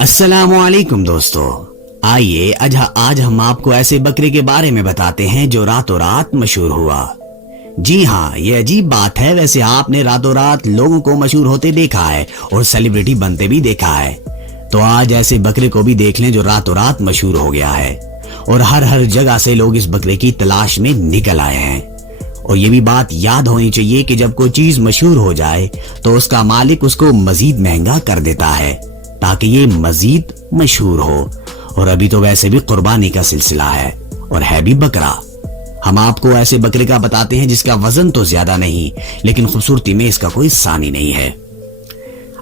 السلام علیکم دوستو، آئیے آج ہم آپ کو ایسے بکرے کے بارے میں بتاتے ہیں جو راتوں رات مشہور ہوا۔ جی ہاں، یہ عجیب بات ہے، ویسے آپ نے راتوں رات لوگوں کو مشہور ہوتے دیکھا ہے اور سیلیبریٹی بنتے بھی دیکھا ہے، تو آج ایسے بکرے کو بھی دیکھ لیں جو راتوں رات مشہور ہو گیا ہے اور ہر جگہ سے لوگ اس بکرے کی تلاش میں نکل آئے ہیں۔ اور یہ بھی بات یاد ہونی چاہیے کہ جب کوئی چیز مشہور ہو جائے تو اس کا مالک اس کو مزید مہنگا کر دیتا ہے تاکہ یہ مزید مشہور ہو۔ اور ابھی تو ویسے بھی قربانی کا سلسلہ ہے اور ہے بھی بکرا۔ ہم آپ کو ایسے بکرے کا بتاتے ہیں جس کا وزن تو زیادہ نہیں لیکن خوبصورتی میں اس کا کوئی ثانی نہیں ہے۔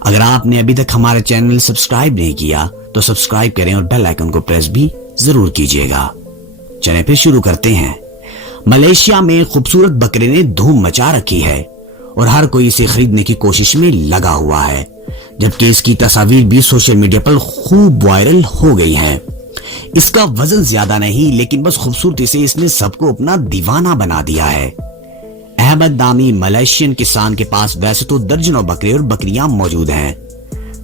اگر آپ نے ابھی تک ہمارا چینل سبسکرائب نہیں کیا تو سبسکرائب کریں اور بیل آئیکن کو پریس بھی ضرور کیجیے گا۔ چلیں پھر شروع کرتے ہیں۔ ملیشیا میں خوبصورت بکرے نے دھوم مچا رکھی ہے اور ہر کوئی اسے خریدنے کی کوشش میں لگا ہوا ہے، جبکہ اس کی تصاویر بھی سوشل میڈیا پر خوب وائرل ہو گئی ہیں۔ اس کا وزن زیادہ نہیں لیکن بس خوبصورتی سے اس نے سب کو اپنا دیوانہ بنا دیا ہے۔ احمد نامی ملیشین کسان کے پاس ویسے تو درجنوں بکرے اور بکریاں موجود ہیں،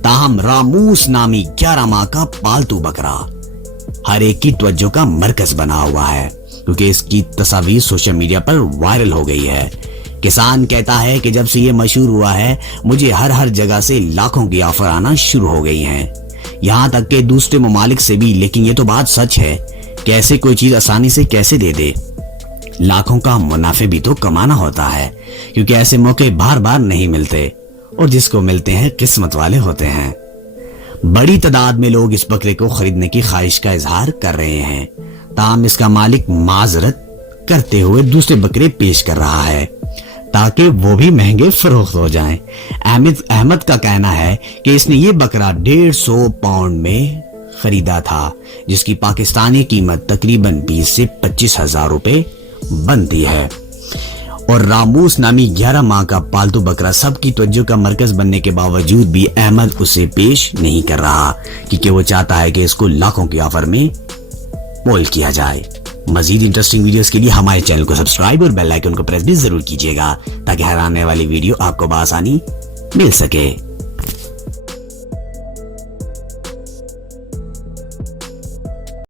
تاہم راموس نامی 11 ماہ کا پالتو بکرا ہر ایک کی توجہ کا مرکز بنا ہوا ہے کیونکہ اس کی تصاویر سوشل میڈیا پر وائرل ہو گئی ہے۔ کسان کہتا ہے کہ جب سے یہ مشہور ہوا ہے مجھے ہر جگہ سے لاکھوں کی آفر آنا شروع ہو گئی ہیں، یہاں تک کہ دوسرے ممالک سے بھی۔ لیکن یہ تو بات سچ ہے کہ ایسے کوئی چیز آسانی سے کیسے دے دے، لاکھوں کا منافع بھی تو کمانا ہوتا ہے کیونکہ ایسے موقع بار بار نہیں ملتے اور جس کو ملتے ہیں قسمت والے ہوتے ہیں۔ بڑی تعداد میں لوگ اس بکرے کو خریدنے کی خواہش کا اظہار کر رہے ہیں، تاہم اس کا مالک معذرت کرتے ہوئے دوسرے بکرے پیش کر رہا ہے تاکہ وہ بھی مہنگے فروخت ہو جائیں۔ احمد کا کہنا ہے کہ اس نے یہ بکرا 150 پاؤنڈ میں خریدا تھا جس کی پاکستانی قیمت تقریباً 20 سے 25 ہزار روپے بنتی ہے۔ اور راموس نامی 11 ماہ کا پالتو بکرا سب کی توجہ کا مرکز بننے کے باوجود بھی احمد اسے پیش نہیں کر رہا کیونکہ وہ چاہتا ہے کہ اس کو لاکھوں کی آفر میں مول کیا جائے۔ مزید انٹرسٹنگ ویڈیوز کے لیے ہمارے چینل کو سبسکرائب اور بیل آئیکن کو پریس بھی ضرور کیجیے گا تاکہ ہر آنے والی ویڈیو آپ کو بآسانی مل سکے۔